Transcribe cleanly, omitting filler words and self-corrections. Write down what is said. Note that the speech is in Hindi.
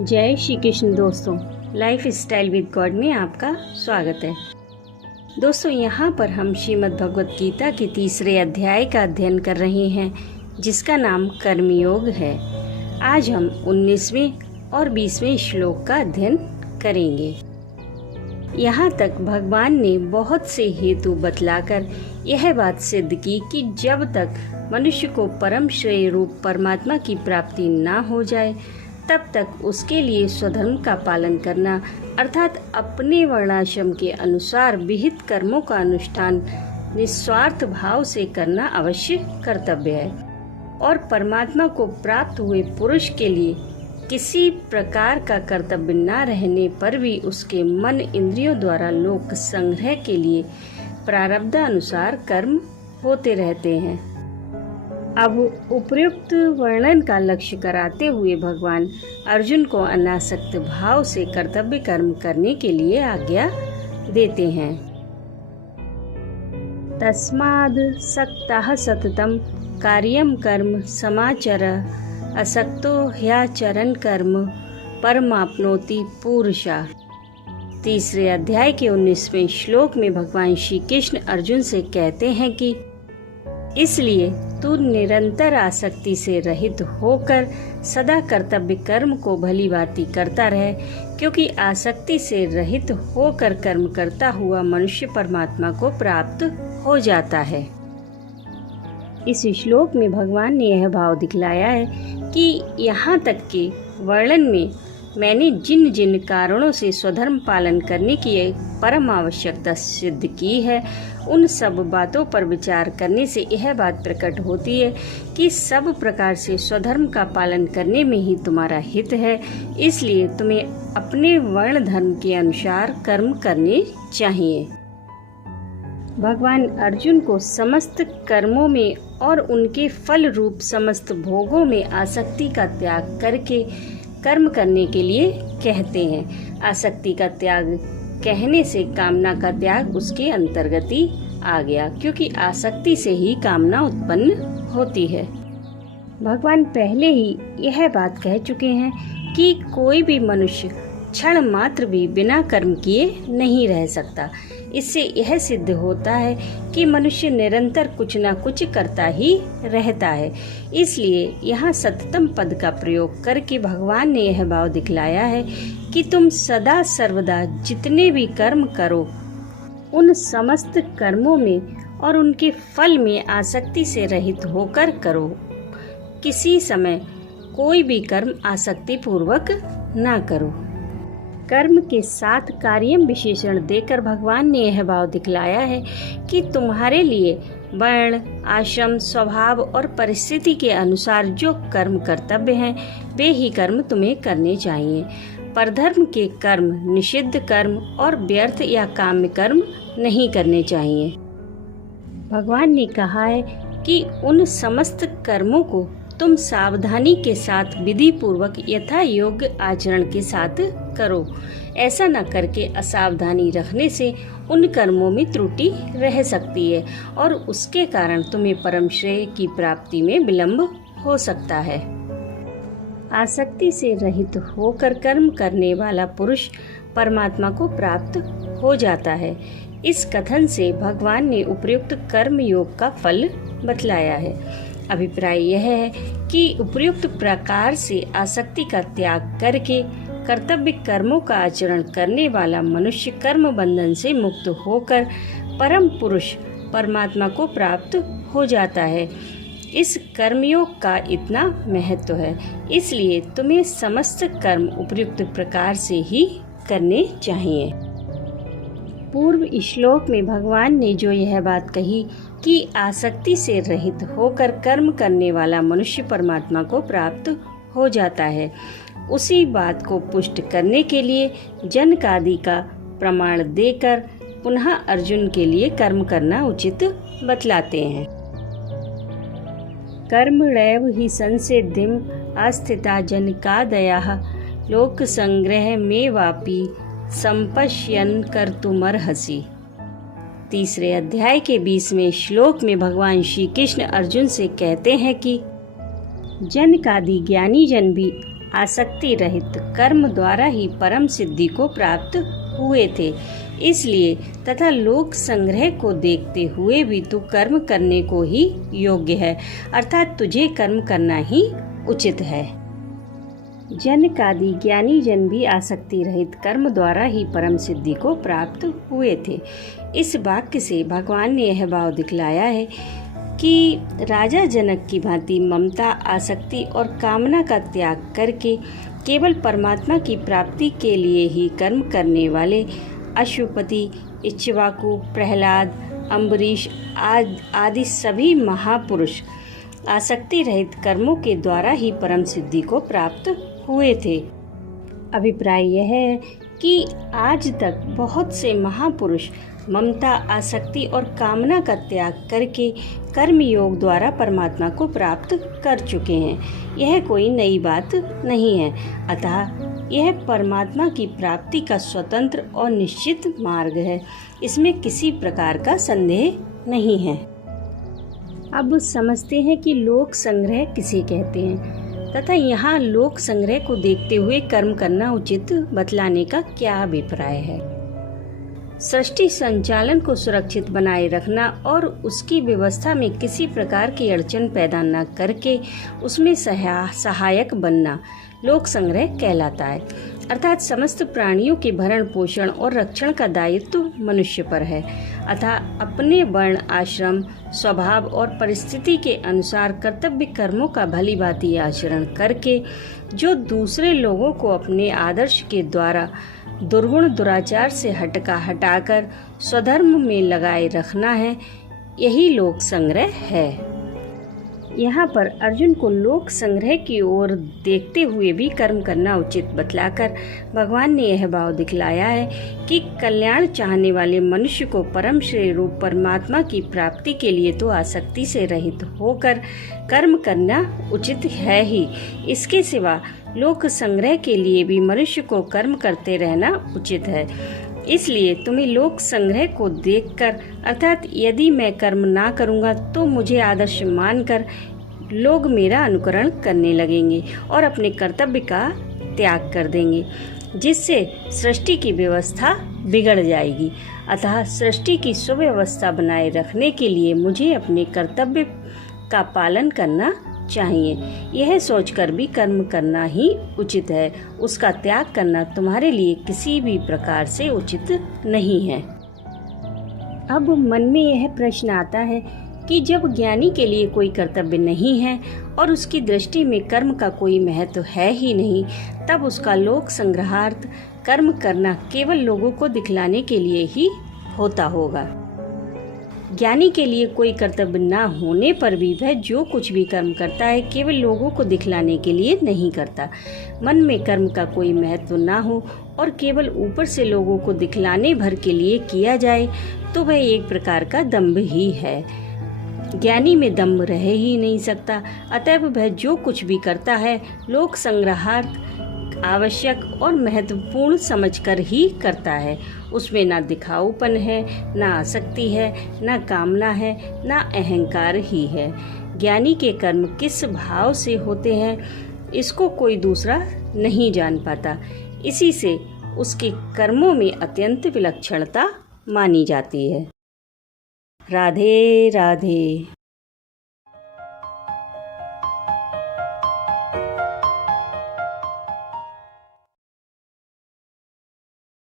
जय श्री कृष्ण दोस्तों, लाइफ स्टाइल विद गॉड में आपका स्वागत है। दोस्तों, यहाँ पर हम श्रीमद् भगवत गीता के तीसरे अध्याय का अध्ययन कर रहे हैं, जिसका नाम कर्मयोग है। आज हम 19वें और 20वें श्लोक का अध्ययन करेंगे। यहाँ तक भगवान ने बहुत से हेतु बतलाकर यह बात सिद्ध की कि जब तक मनुष्य को परम श्रेय रूप परमात्मा की प्राप्ति न हो जाए, तब तक उसके लिए स्वधर्म का पालन करना अर्थात अपने वर्णाश्रम के अनुसार विहित कर्मों का अनुष्ठान निस्वार्थ भाव से करना अवश्य कर्तव्य है। और परमात्मा को प्राप्त हुए पुरुष के लिए किसी प्रकार का कर्तव्य न रहने पर भी उसके मन इंद्रियों द्वारा लोक संग्रह के लिए प्रारब्ध अनुसार कर्म होते रहते हैं। अब उपर्युक्त वर्णन का लक्ष्य कराते हुए भगवान अर्जुन को अनासक्त भाव से कर्तव्य कर्म करने के लिए आज्ञा देते हैं। तस्माद् सक्तः सततं कार्यं कर्म समाचर असक्तो ह्याचरन् कर्म परमाप्नोति पूरुषः। तीसरे अध्याय के 19वें श्लोक में भगवान श्री कृष्ण अर्जुन से कहते हैं कि इसलिए तू निरंतर आसक्ति से रहित होकर सदा कर्तव्य कर्म को भली भांति करता रहे, क्योंकि आसक्ति से रहित होकर कर्म करता हुआ मनुष्य परमात्मा को प्राप्त हो जाता है। इस श्लोक में भगवान ने यह भाव दिखलाया है कि यहाँ तक के वर्णन में मैंने जिन जिन कारणों से स्वधर्म पालन करने की परम आवश्यकता सिद्ध की है, उन सब बातों पर विचार करने से यह बात प्रकट होती है कि सब प्रकार से स्वधर्म का पालन करने में ही तुम्हारा हित है। इसलिए तुम्हें अपने वर्ण धर्म के अनुसार कर्म करने चाहिए। भगवान अर्जुन को समस्त कर्मों में और उनके फल रूप समस्त भोगों में आसक्ति का त्याग करके कर्म करने के लिए कहते हैं। आसक्ति का त्याग कहने से कामना का त्याग उसके अंतर्गत ही आ गया, क्योंकि आसक्ति से ही कामना उत्पन्न होती है। भगवान पहले ही यह बात कह चुके हैं कि कोई भी मनुष्य क्षण मात्र भी बिना कर्म किए नहीं रह सकता। इससे यह सिद्ध होता है कि मनुष्य निरंतर कुछ न कुछ करता ही रहता है। इसलिए यहाँ सततम पद का प्रयोग करके भगवान ने यह भाव दिखलाया है कि तुम सदा सर्वदा जितने भी कर्म करो, उन समस्त कर्मों में और उनके फल में आसक्ति से रहित होकर करो। किसी समय कोई भी कर्म आसक्ति पूर्वक न करो। कर्म के साथ कार्यम विशेषण देकर भगवान ने यह भाव दिखलाया है कि तुम्हारे लिए वर्ण, आश्रम, स्वभाव और परिस्थिति के अनुसार जो कर्म कर्तव्य हैं, वे ही कर्म तुम्हें करने चाहिए। परधर्म के कर्म, निषिद्ध कर्म और व्यर्थ या काम्य कर्म नहीं करने चाहिए। भगवान ने कहा है कि उन समस्त कर्मों को तुम सावधानी के साथ विधि पूर्वक यथा योग्य आचरण के साथ करो। ऐसा न करके असावधानी रखने से उन कर्मों में त्रुटि रह सकती है और उसके कारण तुम्हें परम श्रेय की प्राप्ति में विलंब हो सकता है। आसक्ति से रहित होकर कर्म करने वाला पुरुष परमात्मा को प्राप्त हो जाता है। इस कथन से भगवान ने उपर्युक्त कर्म योग का फल बतलाया है। अभिप्राय यह है कि उपर्युक्त प्रकार से आसक्ति का त्याग करके कर्तव्य कर्मों का आचरण करने वाला मनुष्य कर्म बंधन से मुक्त होकर परम पुरुष परमात्मा को प्राप्त हो जाता है। इस कर्मयोग का इतना महत्व है, इसलिए तुम्हें समस्त कर्म उपर्युक्त प्रकार से ही करने चाहिए। पूर्व श्लोक में भगवान ने जो यह बात कही कि आसक्ति से रहित होकर कर्म करने वाला मनुष्य परमात्मा को प्राप्त हो जाता है, उसी बात को पुष्ट करने के लिए जनकादि का प्रमाण देकर पुनः अर्जुन के लिए कर्म करना उचित बतलाते हैं। कर्मणैव हि संसिद्धिं आस्थिता जनकादयः लोक संग्रह में वापि संपश्यन् कर्तुमर्हसि। तीसरे अध्याय के 20वें श्लोक में भगवान श्री कृष्ण अर्जुन से कहते हैं कि जनकादि ज्ञानी जन भी आसक्ति रहित कर्म द्वारा ही परम सिद्धि को प्राप्त हुए थे। इसलिए तथा लोक संग्रह को देखते हुए भी तू कर्म करने को ही योग्य है, अर्थात तुझे कर्म करना ही उचित है। जनकादि ज्ञानी जन भी आसक्ति रहित कर्म द्वारा ही परम सिद्धि को प्राप्त हुए थे। इस वाक्य से भगवान ने यह भाव दिखलाया है कि राजा जनक की भांति ममता, आसक्ति और कामना का त्याग करके केवल परमात्मा की प्राप्ति के लिए ही कर्म करने वाले अश्वपति, इक्ष्वाकु, प्रहलाद, अम्बरीश आदि सभी महापुरुष आसक्ति रहित कर्मों के द्वारा ही परम सिद्धि को प्राप्त हुए थे। अभिप्राय यह है कि आज तक बहुत से महापुरुष ममता, आसक्ति और कामना का त्याग करके कर्म योग द्वारा परमात्मा को प्राप्त कर चुके हैं। यह कोई नई बात नहीं है, अतः यह परमात्मा की प्राप्ति का स्वतंत्र और निश्चित मार्ग है। इसमें किसी प्रकार का संदेह नहीं है। अब समझते हैं कि लोक संग्रह किसे कहते हैं तथा यहाँ लोक संग्रह को देखते हुए कर्म करना उचित बतलाने का क्या अभिप्राय है। सृष्टि संचालन को सुरक्षित बनाए रखना और उसकी व्यवस्था में किसी प्रकार की अड़चन पैदा न करके उसमें सहायक बनना लोक संग्रह कहलाता है। अर्थात समस्त प्राणियों के भरण पोषण और रक्षण का दायित्व मनुष्य पर है। अतः अपने वर्ण, आश्रम, स्वभाव और परिस्थिति के अनुसार कर्तव्य कर्मों का भली भांति आचरण करके जो दूसरे लोगों को अपने आदर्श के द्वारा दुर्गुण दुराचार से हटाकर स्वधर्म में लगाए रखना है, यही लोक संग्रह है। यहाँ पर अर्जुन को लोक संग्रह की ओर देखते हुए भी कर्म करना उचित बतलाकर भगवान ने यह भाव दिखलाया है कि कल्याण चाहने वाले मनुष्य को परम श्रेय रूप परमात्मा की प्राप्ति के लिए तो आसक्ति से रहित होकर कर्म करना उचित है ही, इसके सिवा लोक संग्रह के लिए भी मनुष्य को कर्म करते रहना उचित है। इसलिए तुम्हें लोक संग्रह को देखकर, अर्थात यदि मैं कर्म ना करूँगा तो मुझे आदर्श मानकर लोग मेरा अनुकरण करने लगेंगे और अपने कर्तव्य का त्याग कर देंगे, जिससे सृष्टि की व्यवस्था बिगड़ जाएगी। अतः सृष्टि की सुव्यवस्था बनाए रखने के लिए मुझे अपने कर्तव्य का पालन करना चाहिए। यह सोचकर भी कर्म करना ही उचित है, उसका त्याग करना तुम्हारे लिए किसी भी प्रकार से उचित नहीं है। अब मन में यह प्रश्न आता है कि जब ज्ञानी के लिए कोई कर्तव्य नहीं है और उसकी दृष्टि में कर्म का कोई महत्व है ही नहीं, तब उसका लोक संग्रहार्थ कर्म करना केवल लोगों को दिखलाने के लिए ही होता होगा। ज्ञानी के लिए कोई कर्तव्य न होने पर भी वह जो कुछ भी कर्म करता है केवल लोगों को दिखलाने के लिए नहीं करता। मन में कर्म का कोई महत्व न हो और केवल ऊपर से लोगों को दिखलाने भर के लिए किया जाए तो वह एक प्रकार का दंभ ही है। ज्ञानी में दम्भ रह ही नहीं सकता, अतएव वह जो कुछ भी करता है लोक संग्रहार्थ आवश्यक और महत्वपूर्ण समझकर ही करता है। उसमें ना दिखाऊपन है, ना आसक्ति है, ना कामना है, ना अहंकार ही है। ज्ञानी के कर्म किस भाव से होते हैं इसको कोई दूसरा नहीं जान पाता, इसी से उसके कर्मों में अत्यंत विलक्षणता मानी जाती है। राधे राधे।